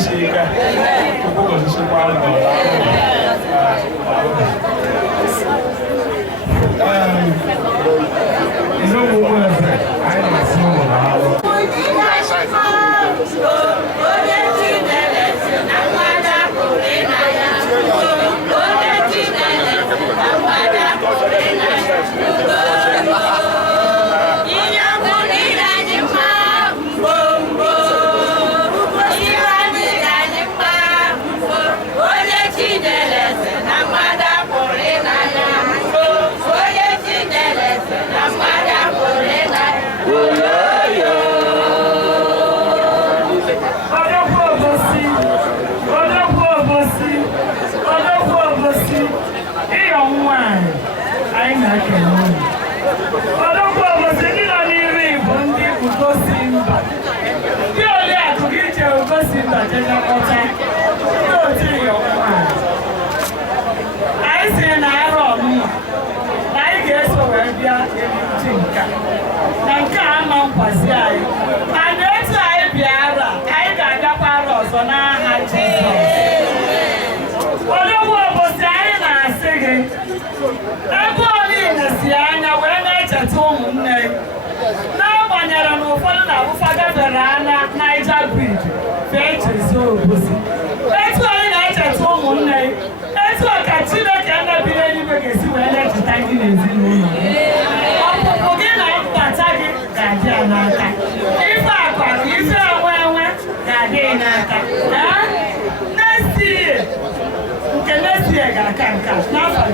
Shika. Tuko kwa sisi kwa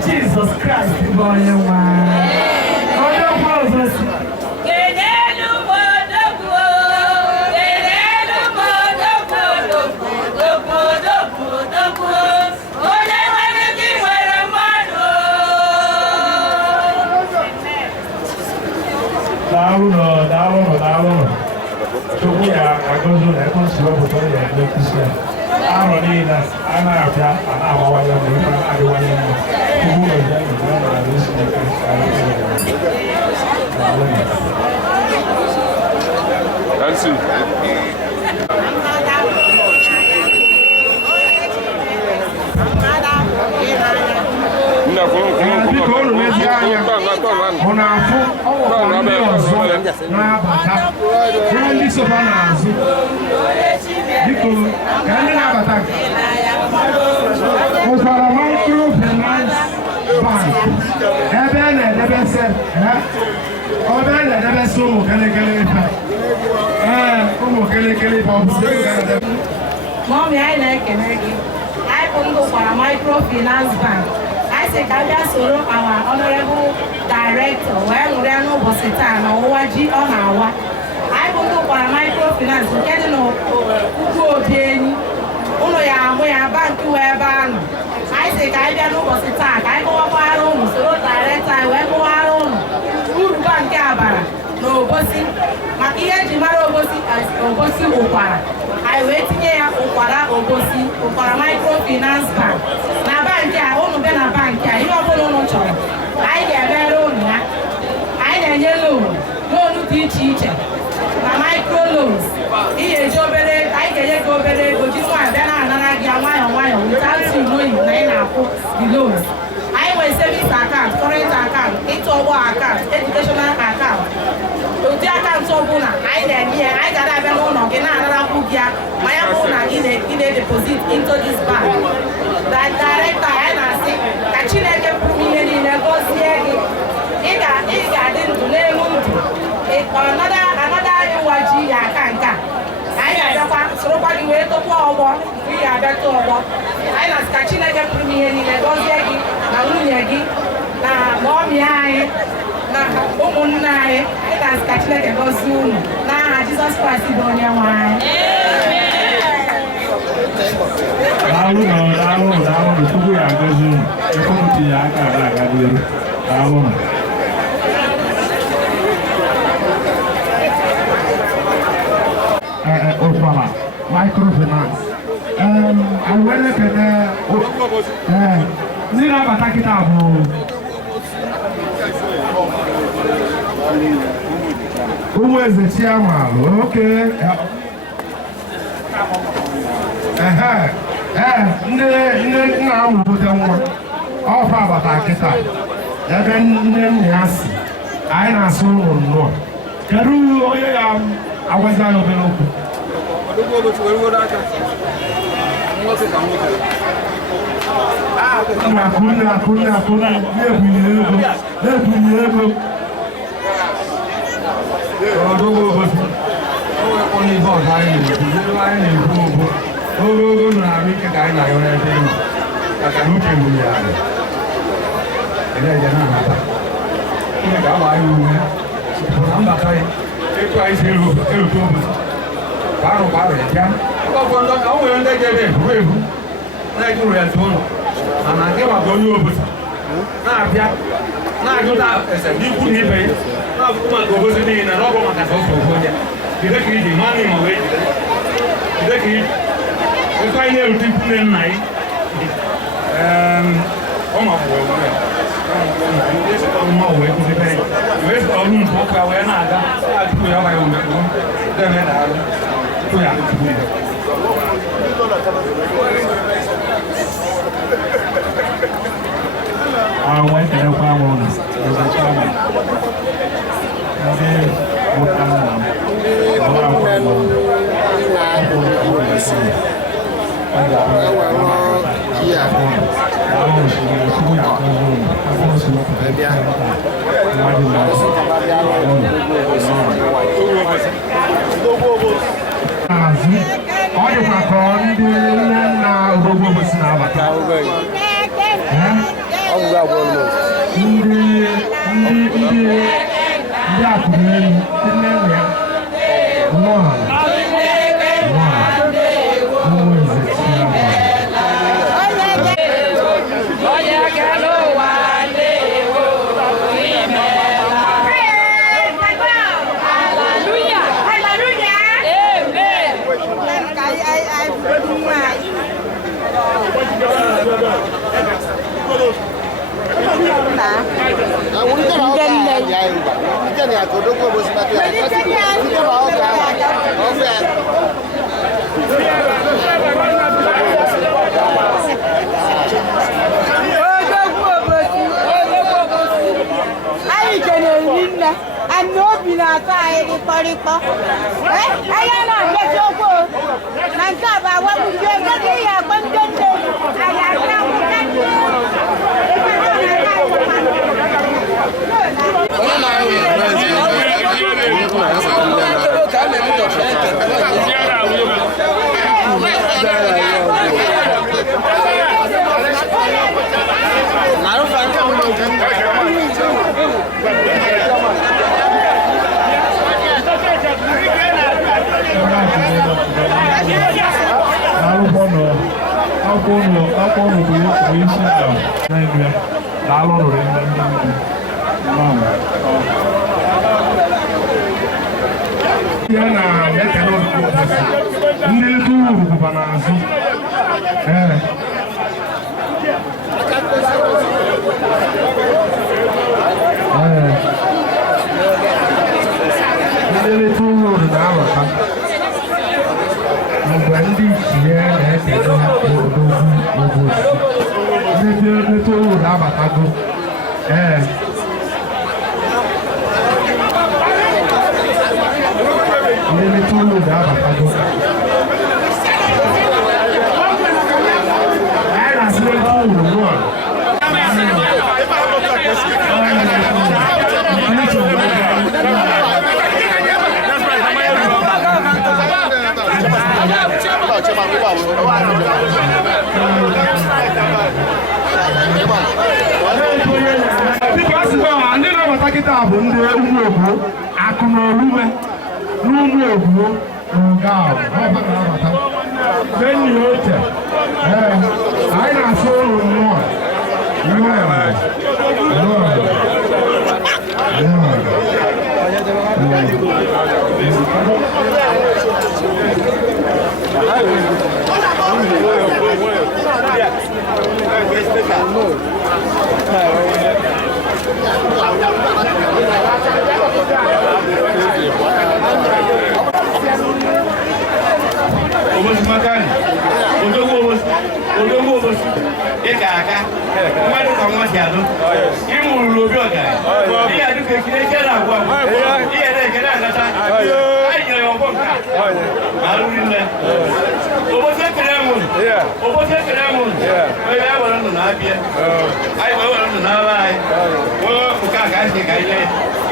Jesus Christ, boy, Mommy, I like it. I can go for a microfinance bank. I say, can you solo our honorable director, where we are no Bosita, or Waji on our. I will go for a microfinance, getting over again. Only a bank to a ban. I say, can you no Bosita? I go up our own, so director, I will go our own. Who bank Abara? No, Bossy. Makia Jimaro Bossy Opara. I wait here Opara Obosi, Opara Microfinance Bank. Na bank ya, onu be na bank ya, you have no choice. I get very own ya. I get yellow, no teach. Na micro loans. He is your better, I get go better, go this one, then another one, without you knowing, the loans. I will savings account, current account, account, educational account. The account so good. I got a loan on another book here. My own in a deposit into this bank. That director I say, Kachina can put me in negotiate. It didn't name another UG account. I got a so what you wait to forward. We are back to work. I ask Kachina can put me in negotiate. Na mommy I na omunai it has catch like a soon na Jesus Christ don ya wan dawo tugu ya gozu e ko ti ya ka da ga duru dawo Opala microfinance I went to Nina batakita abo. Who is the chairman? Okay. ndị nna ahụ bute nwa ọfa agbata kịta ebe nne nna ya si anyị na-asụ ụlọ nnọọ kedu onye ya agwazi anyị obere okwu akụ na-ebunye ego ọdụgbo obodo onye ibe ọzọ anyị na-ekwu okwu ogogo na arụ ike ka anyị na-ayọ n'ebe elu maka na uche gburu ya ala eje na-ahata ihe ka agba anyị ume na mbata ya ịkụ anyị si erute obodo gbarụ ya bịa o nwere ndị jebe ebu na-ejuru ya tụ ụlọ mana nke maka onye obodo na-abịa na-ajụta ese n'ikwu na ibe ya na-abụkwu maka obodo niile na ọ bụ maka sọsọ obodo ya jide ka iji nwanne ma wee jide ka iji ịkọ anyị na-erute ikwu nne nna anyị ọ makwụrụ onwe ya mma wee kụzibe ya wee sị ọrụ nke ụka wee na-aga tupu ya gbaghị omekpụ debe na arụ tupu ya tupu ya àwọn ẹ̀kẹ́rẹ́kọ́ àwọn ọ̀nà ìgbẹ̀kọ́wà ndị mụta nna m ọrụ akwụkwọ ọkụrụ esi ọ dịkwa ka ndị nne nna ogogbo si na-abata ndị akụrụ elu nne nna ya nwa and no bina kai di paripo aya na je joko na nkaba wa mu je ke ya gbonde aya na mu kan akwụkwọ bụ isi nna na-eme ya na alụ rụrụ ndị ya na-ekele ụbọchị ndị etu uru bụba n'azụ ndị etu uru na-abata mgbe ndị ichie na-ekele obodo ndị etu uru na-abatago ndị etu uru na-abatago anyị na-asị etu uru nụọ ndị na-abata kịta bụ ndị ụmụ ogbo akụ na olume n'ụmụ ogbo n'oge ahụ ọba na-abata enyi oche anyị na-asụ ụlọ mmụọ Obosi Makani. odogwu obosi ịka aka mmadụ ka nwa si adụ ịmụrụ obi ọgaranya ihe adụ ka ekele ike na-agwa ihe na-ekele anata anyị nyere ya ọgbọ nka ma alụri nne obosi ekele mụrụ onye ya were ndụ na-abịa anyị wee were ndụ na-aba anyị nwee nke a ka anyị si ka anyị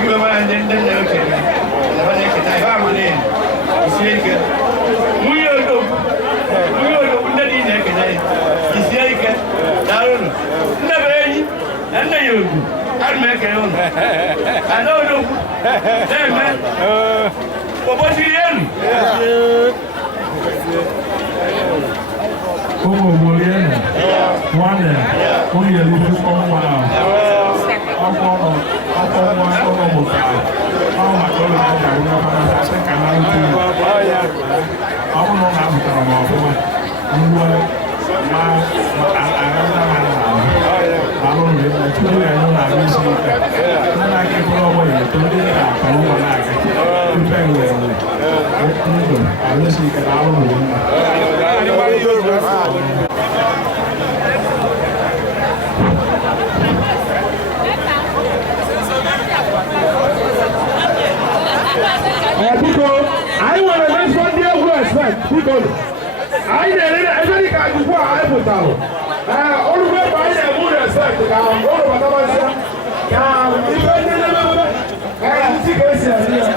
iwe mara ndị nne okenye na ha na-eketa ihe amana ya isie ike nwunye odogwu ndị niile ekele isie ike daalụnụ nne bụ enyi na nne ya ogwu ana m ekele ụnụ ada odogwu na-eme ụbọchị elu ụmụ obodo ya na nwanne onye eluigwe ọnwa ọkọ nwa ụlọ mụtara ọ maka ụlọ aja ụlọ asị ka na ntụ ọ bụrụ na ọ na-amụtara m ọfụma mgbe ma aghaza ha alụrụ na tupu ya nọ na isi ike ndị na-aka ịbụrụ ọgbọ ya eto ndị na-akpa ụgbọ na-aga tupu enwere ndụ arụsi ike na alụrụ biko anyị nwere ezigbo ndị egwu respect biko anyị na-ere ebe dị ka akwụkwọ a anyị pụtara orugbo ebe anyị na-emu respect ka ụlọ batabasịa ka ibe ndị na-emebe ka anyị si ka esi asị ya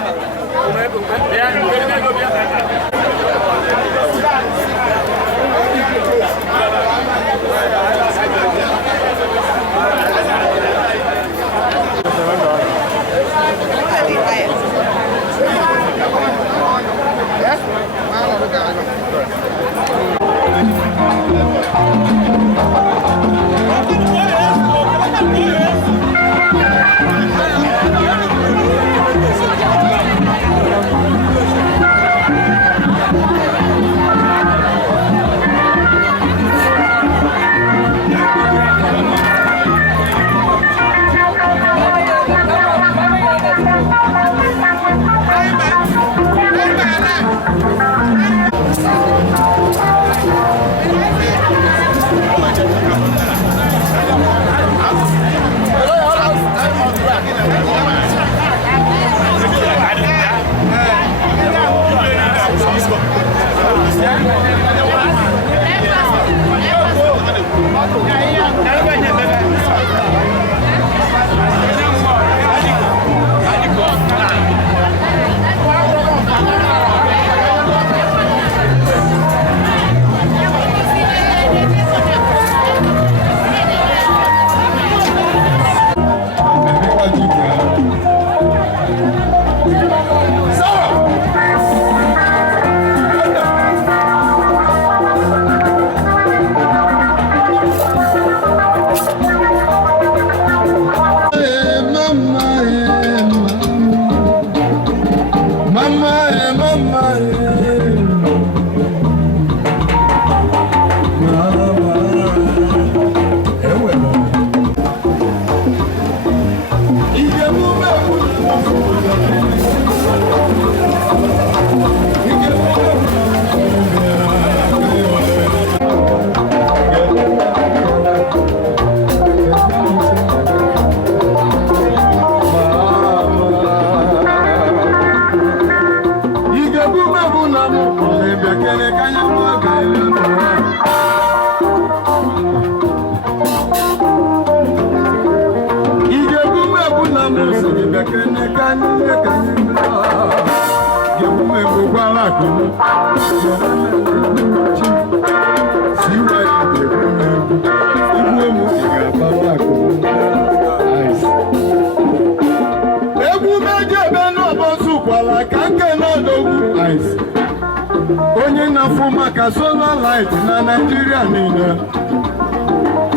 onye na-afụ maka solar light na Nigeria niile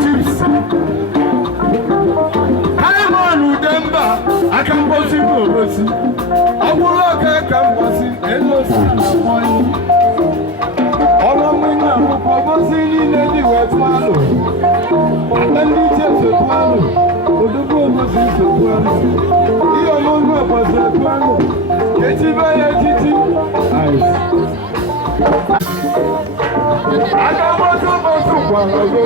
chiefs Haimon Udemba aka mgbosi bụ obosi ọ bụrụ oge aka mgbosi elosi ọlọmụnye akwụkwọ obosi niile dị wetụalụ aka ndị iche sotualụ odogwu obosi sotualụ ihe ọmụmụ obosi etualụ echibe ya echichi aka mgbosi ụbọchị ụkwụ Thank you.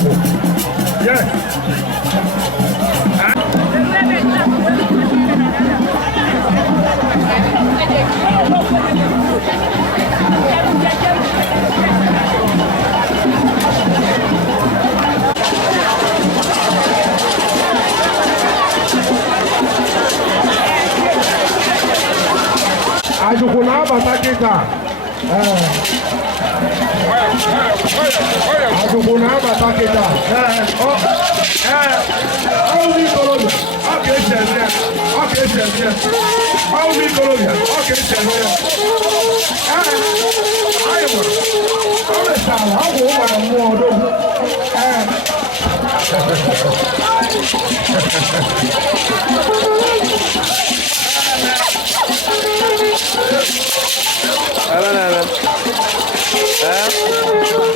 Igbo. Yes. Ajukwu na-abata kịta. Ajukwu na-abata kịta. Ọwụ ikolobịa, ọ ga-eche eme ya. Ọ ga-eche eme ya. Ọwụ ikolobịa, ọ ga-eche eme ya. Anyị nwere. O mechara, ọ bụ ụmụ mmụọ odogwu.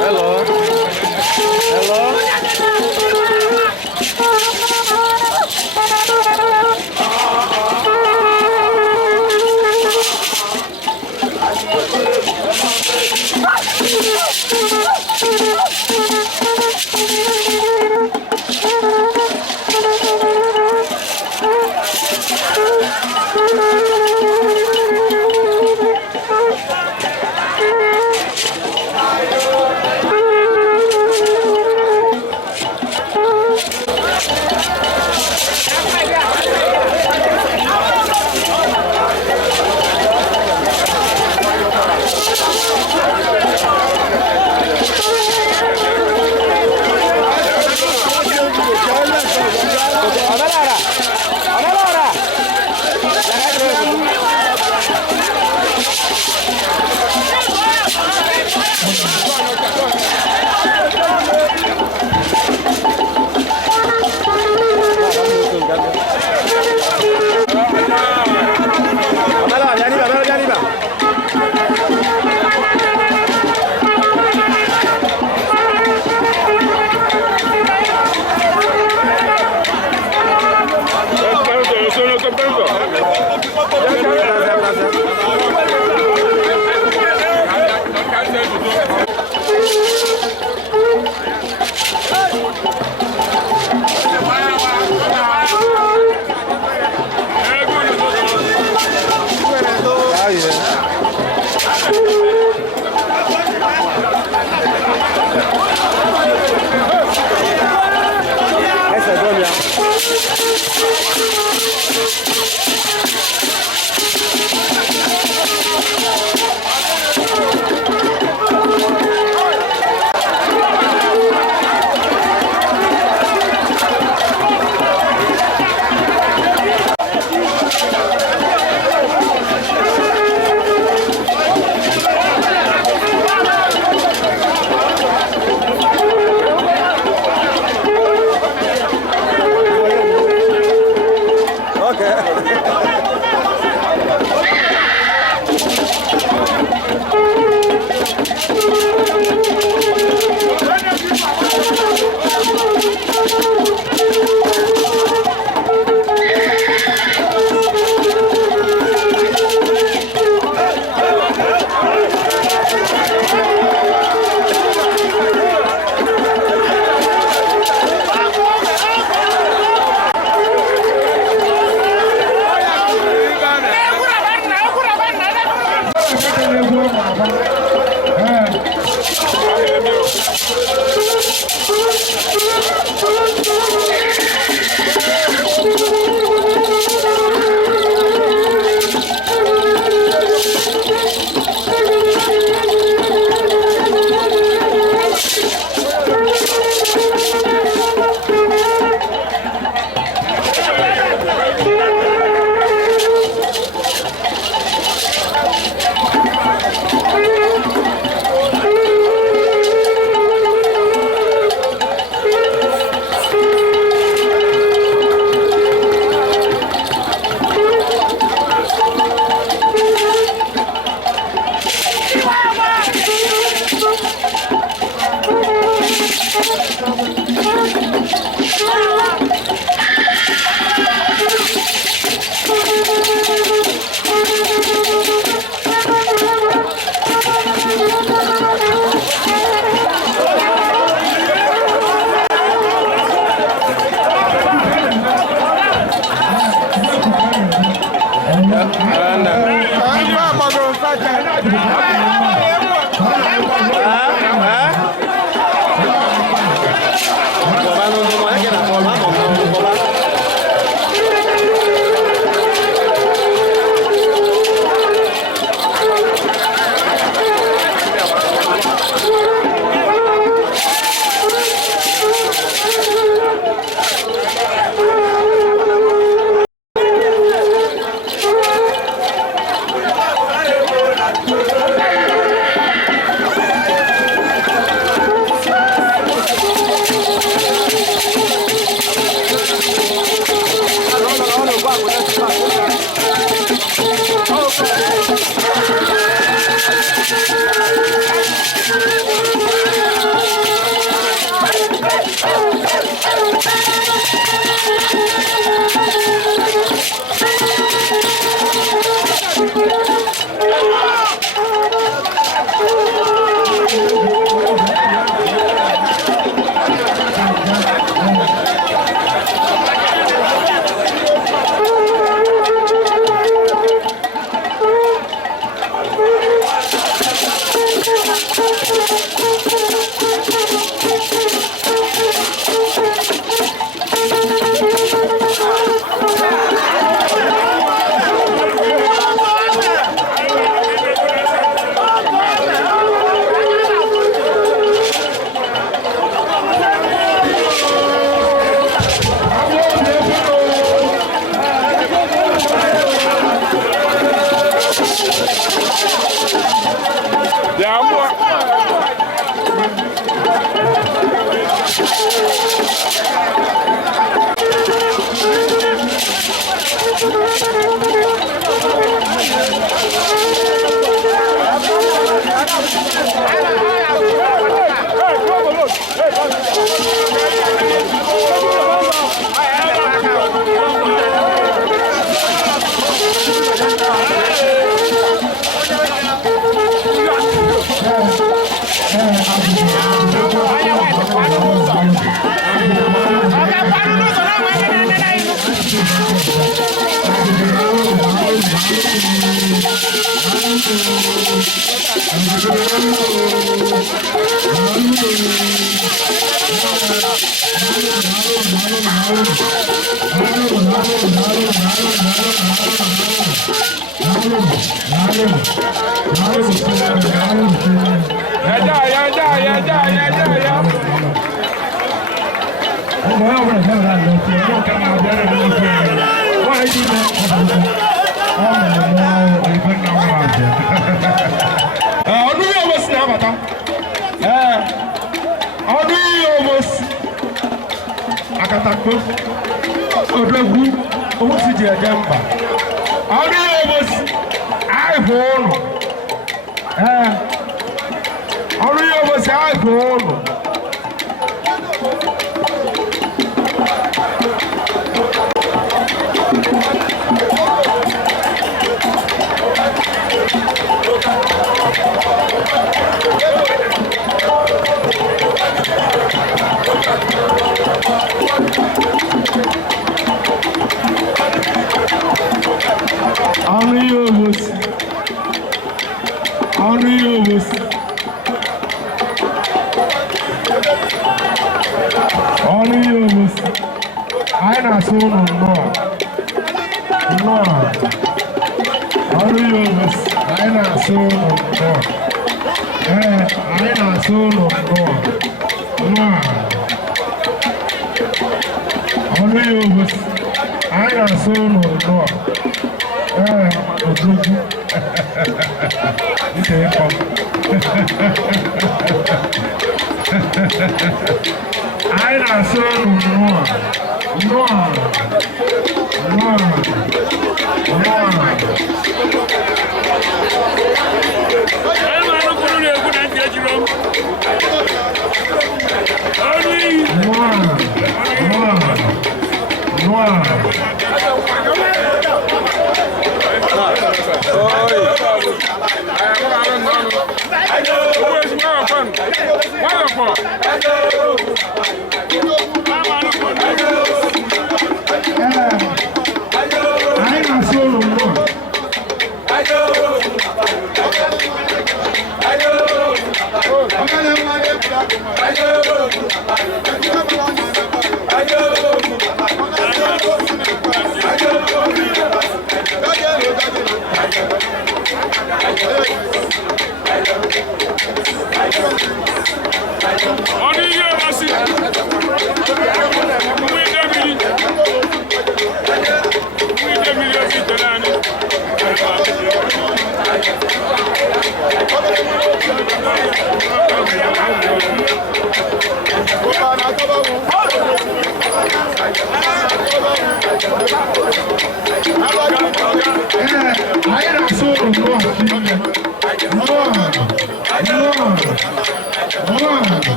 Hello. Hello.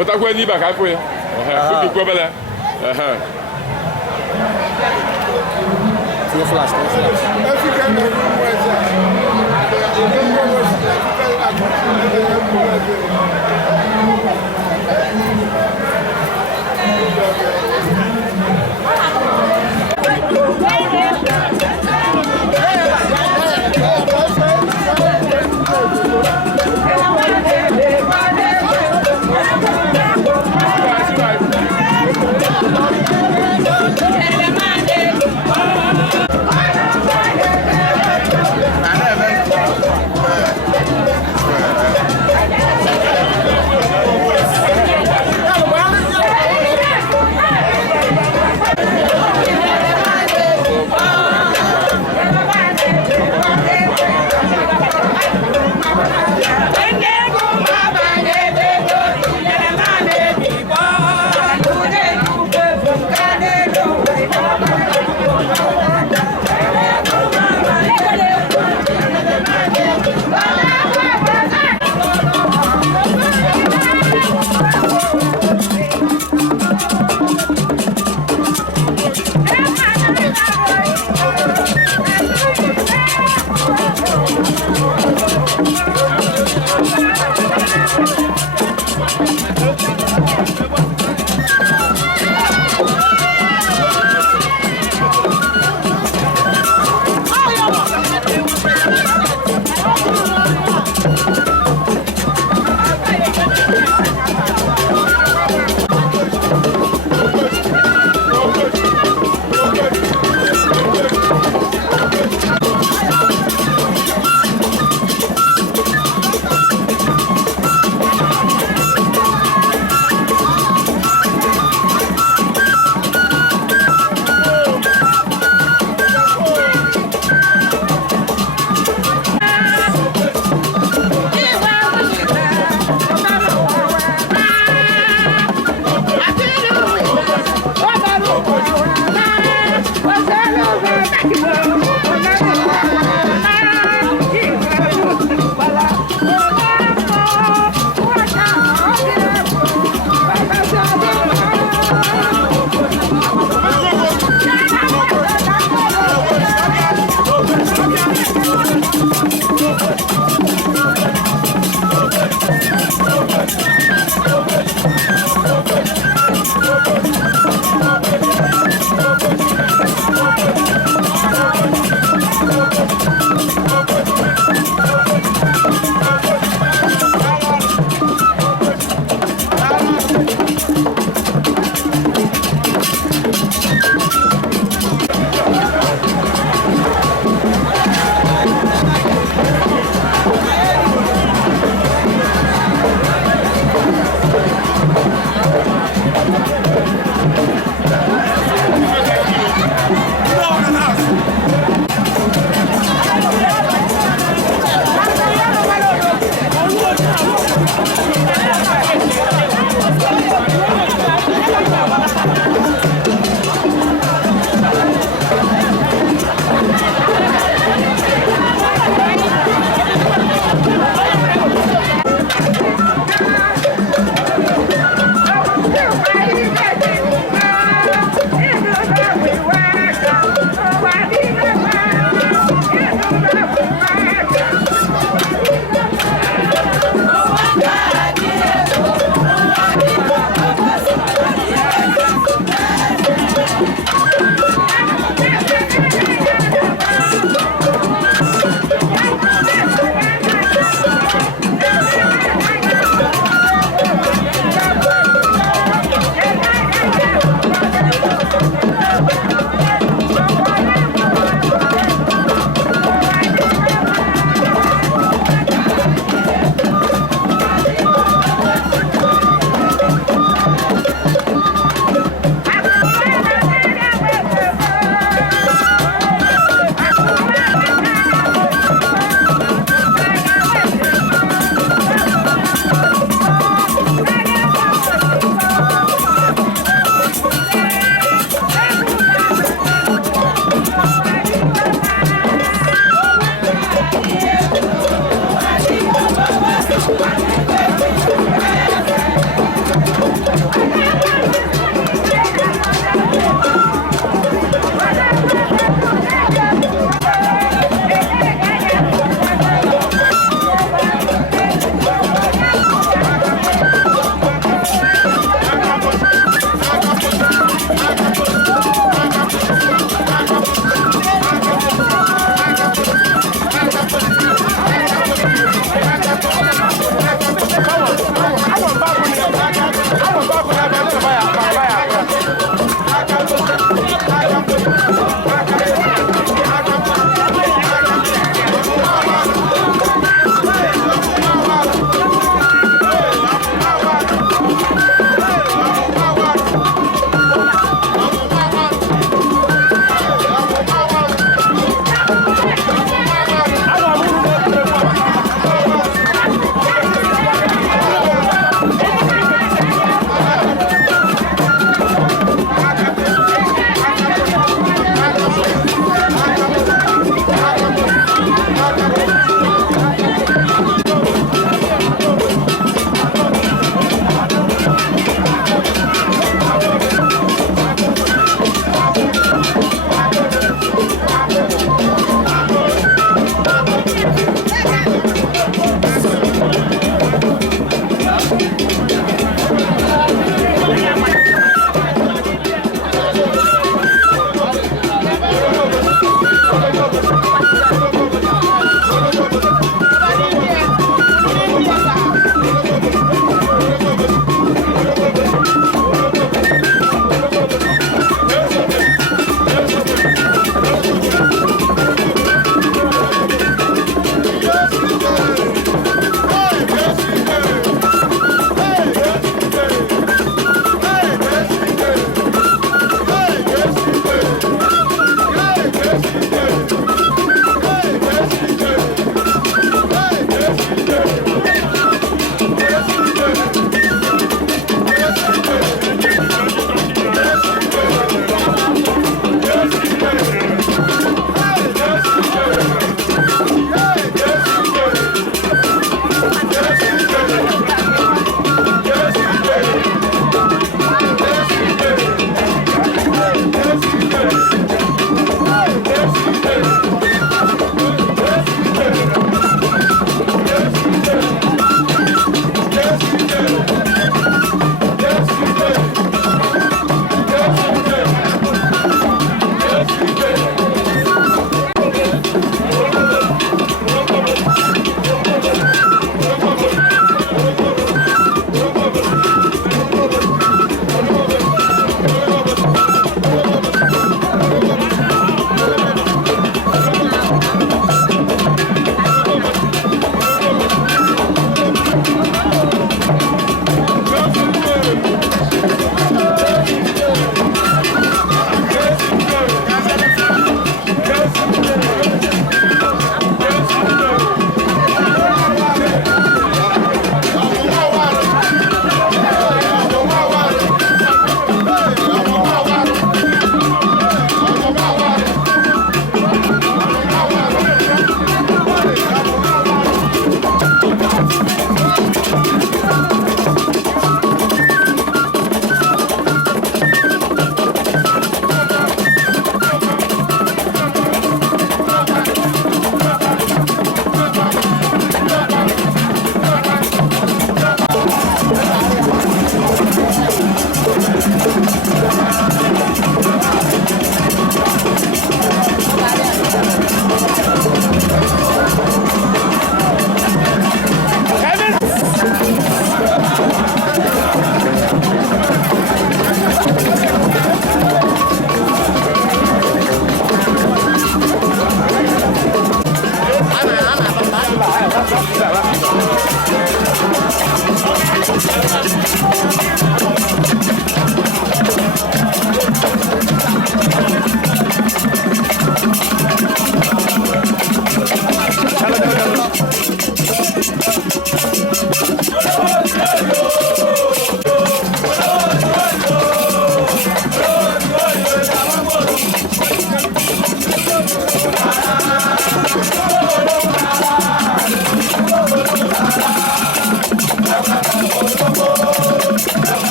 Potakuwa ni baka ko ya. Ko ko bele. Tie flash.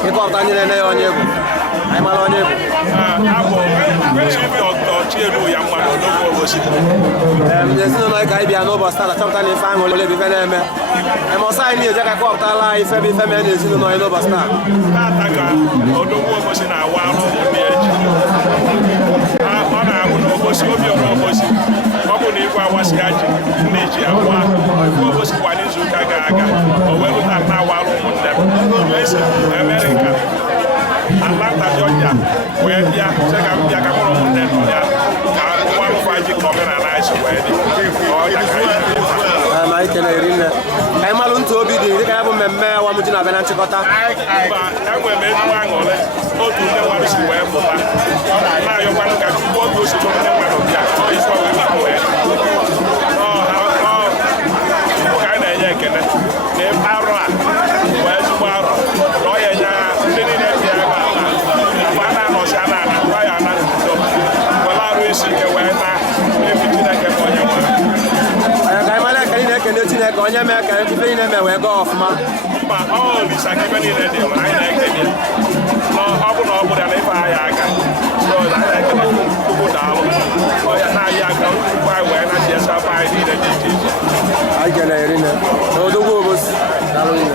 Ini kok tanya nenek onye bu. Ai malah onye bu. elu ya mmadụ n'oge ụbọchị ezinụlọ anyị ka anyị bịa n'ụbọchị taa chọpụta na ife anyị ole bụ ife na-eme ọsọ anyị na-eje ka kọpụtala anyị ife bụ ife mee na ezinụlọ anyị n'ụbọchị taa taata ka odogwu ụbọchị na-awa arụ ụmụnne eji ọ na-abụ n'ụbọchị obi ọrụ ụbọchị ọ bụ na igwe awasịa ji nne ji awa igwe ụbọchị kwa n'izuụka gara aga o wee lụta na-awa arụ ụmụnne m esi Amerịka Atlanta Georgia wee bịa ka m bịa ka mụrụ ụmụnne nọ ya ka ụwarụfa ji ka omenala anyị si wee dị ọya ka ma anyị kele eri nne ka anyị malụ ntụ obi dị dịka ya bụ mmemme awamuji na-abịa na nchịkọta mba enwere m ezigbo aṅụrị otu ndị mmadụ si wee pụta na-ayọkwanụ ka chukwu oge osogbo ndị mmadụ bịa ife wee wee ka anyị na-enye ekele na arụ a wee ezigbo arụ na ọ ya enye ndị niile dị ebe a mgbe a na-anọchi a na-ana gwa ya ana n'udo were arụ isi ike wee na-ebi Chineke bụ onye nwere ka anyị mara ekele na-ekele Chineke onye mee ka ife niile mee wee gaa ọfụma mba ọ Olisa ka ife niile dị anyị na-ekele ọ bụ na ọ bụrụ ya na ife anyị aka anyị na-ekele Chukwu daalụ ọya na-ayị aka ukwu anyị wee na-achị esa afọ anyị niile dị iche iche anyị kele eri nne na odogwu obosi daalụ nne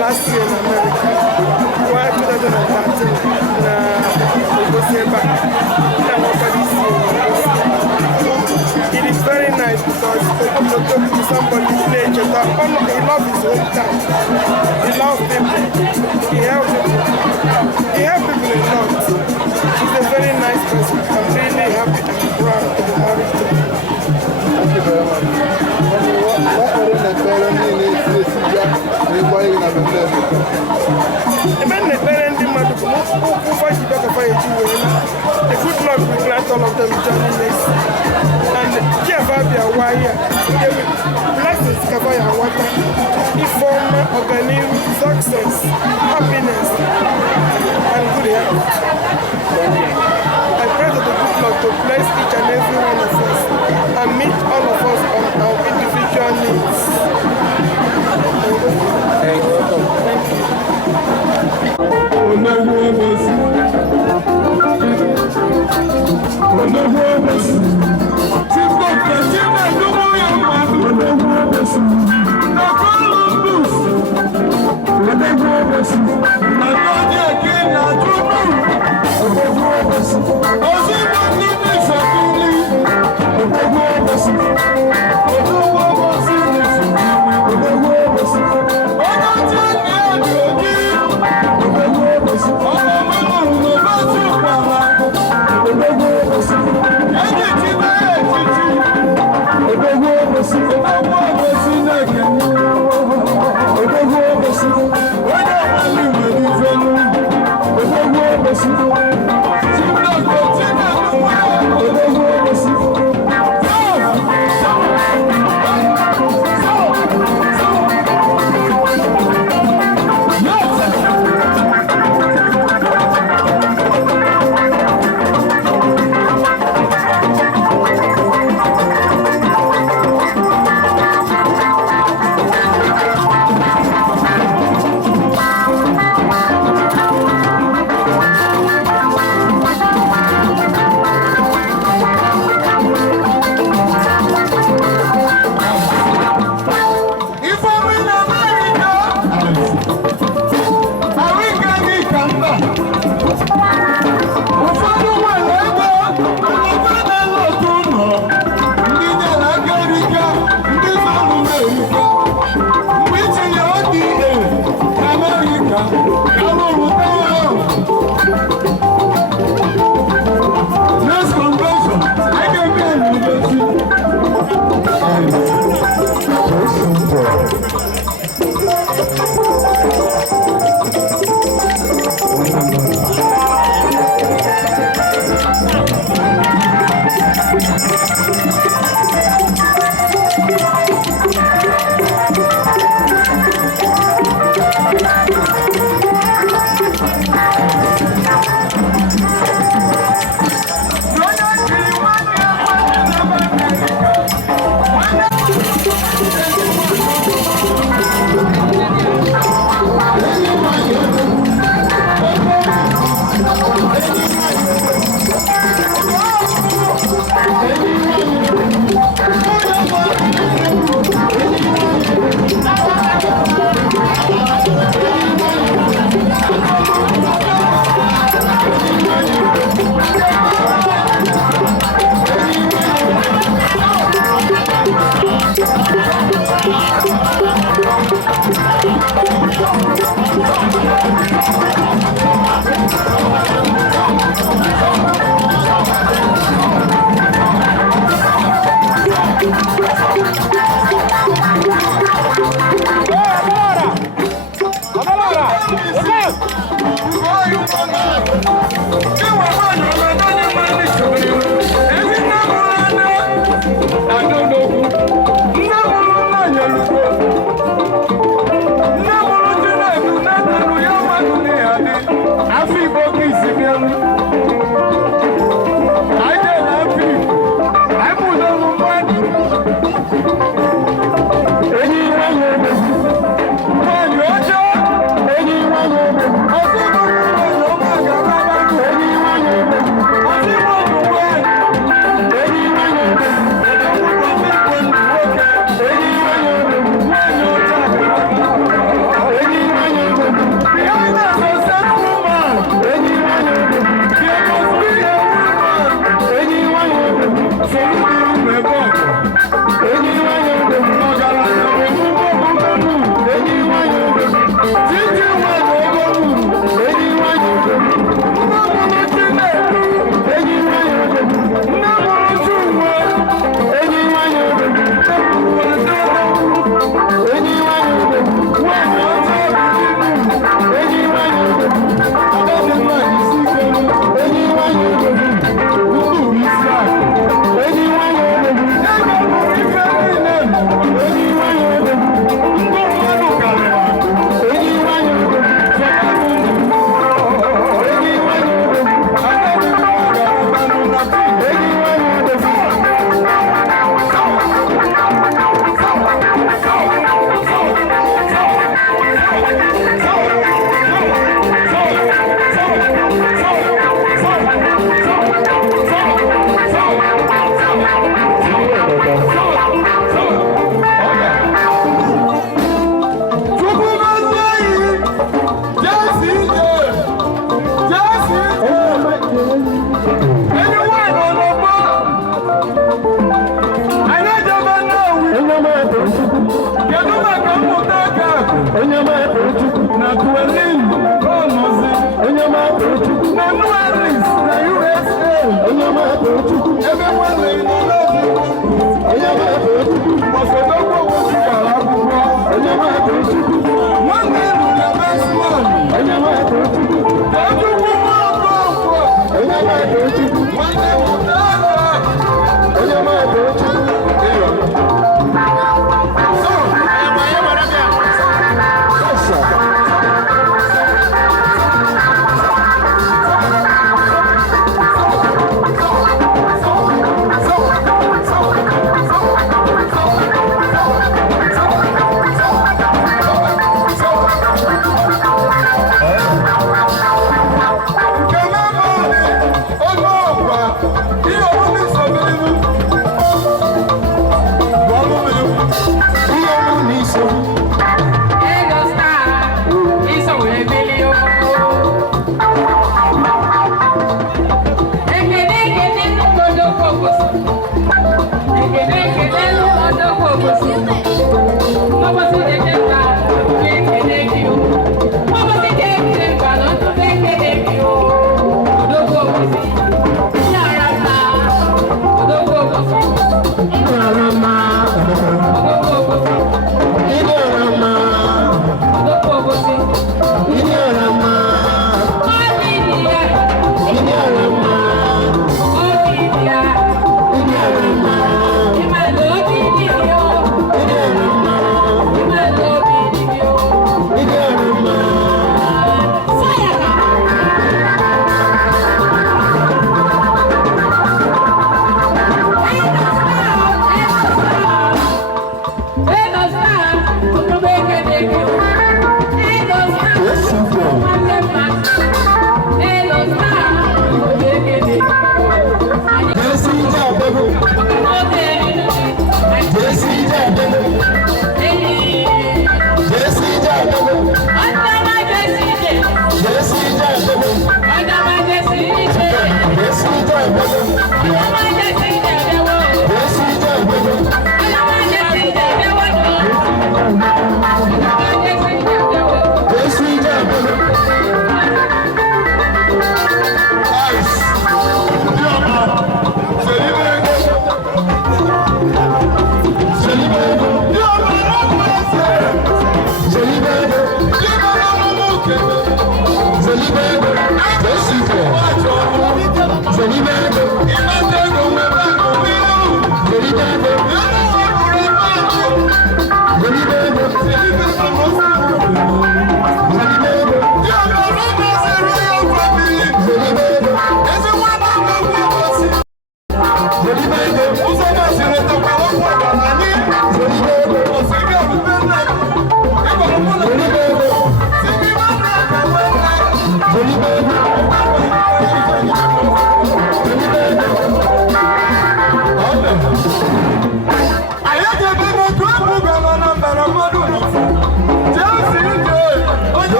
last year in America, while 2013 it is very nice because to talk to somebody nature that he loves his own town. He loves people. He helps people. He helps people a lot. He's a very nice person. I'm really happy and proud to be married to him. Thank you very much. The good Lord will grant all of them journey next. And Jehovah Wire, they will blessings cover your water. Inform, organism, success, happiness, and good health. I pray to the good Lord to bless each and every one of us and meet all of us on our individual needs. Thank you.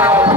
Wow.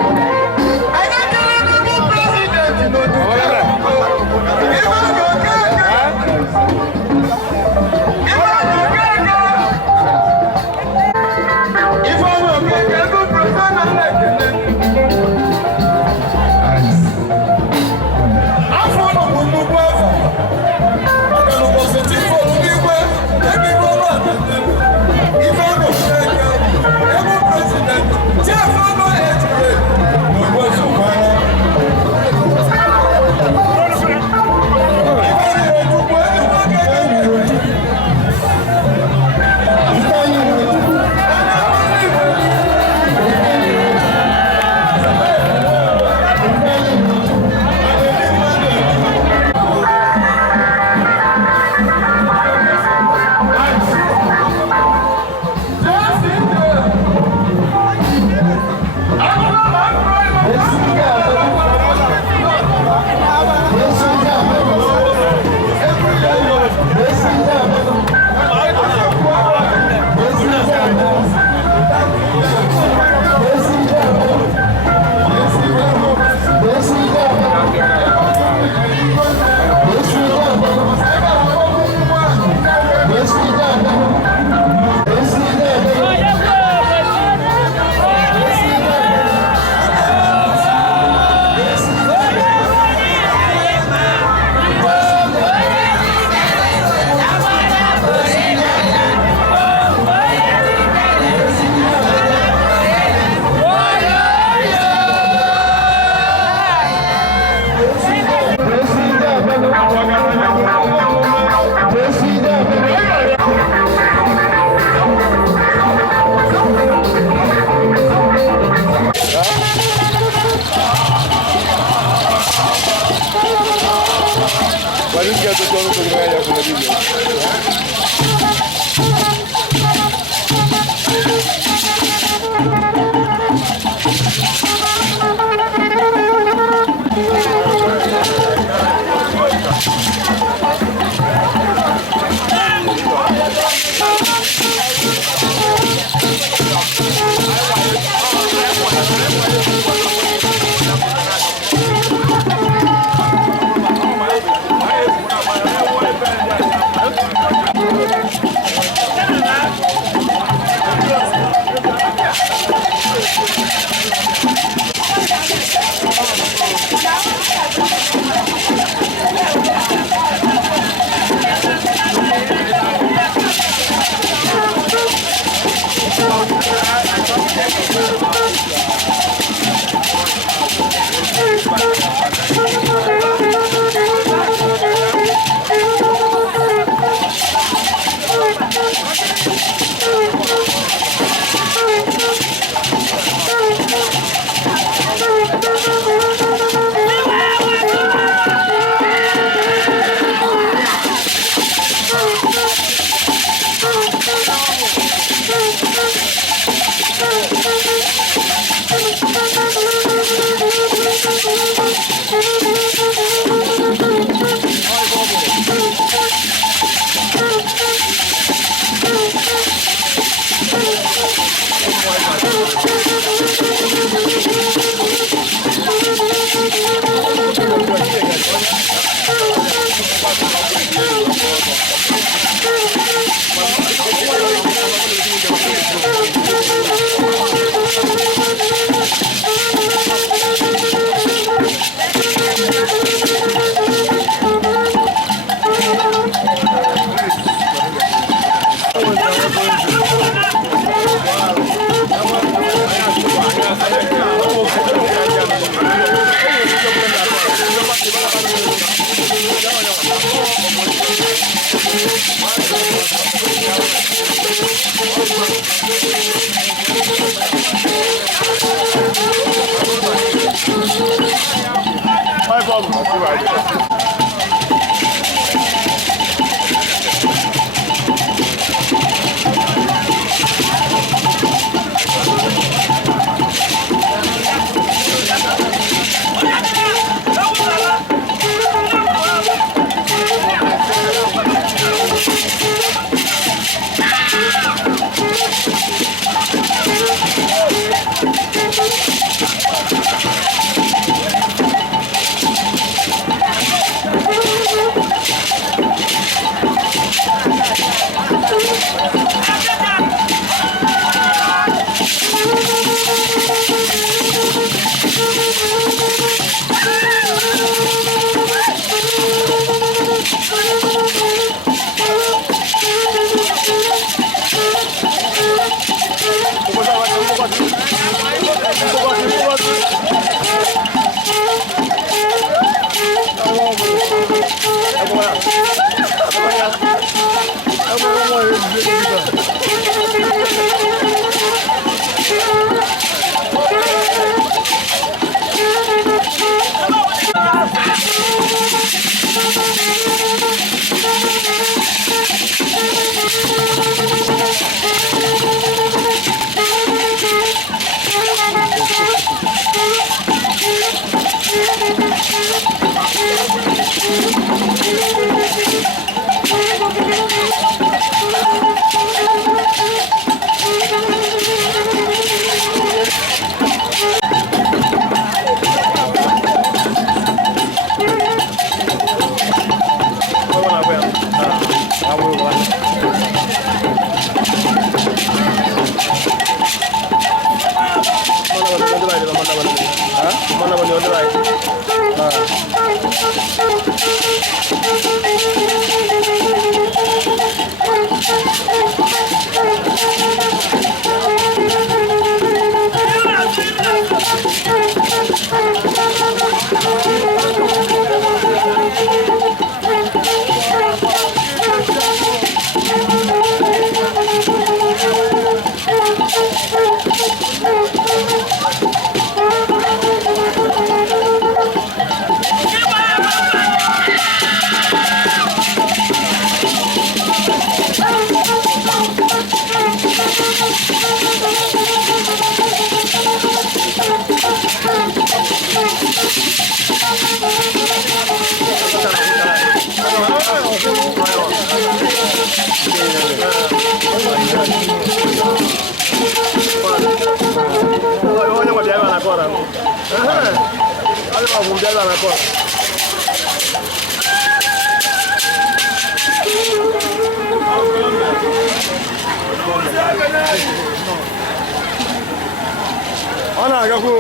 ọ na-agakwu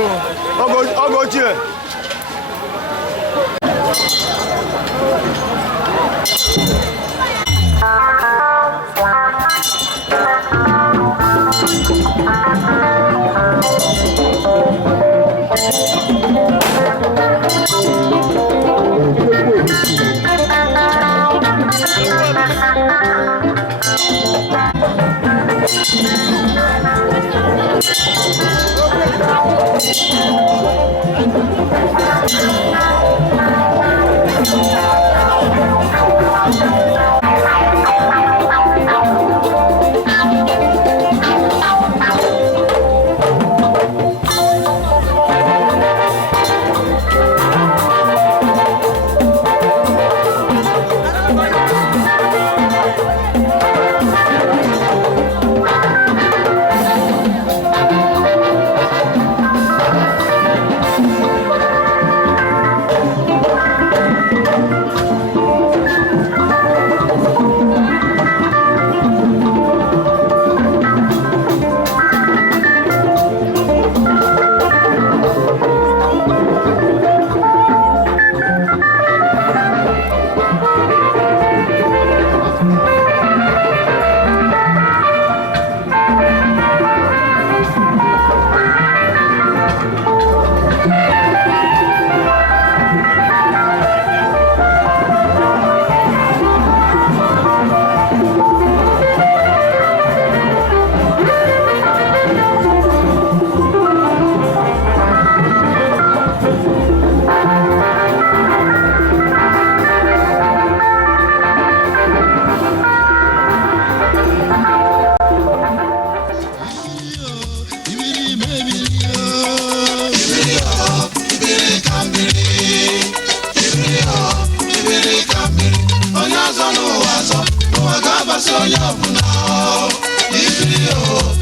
oge ochie Onye ọzọ n'ụwa ọzọ, ụwa ga-abasị onye ọbụla. Ibiri o.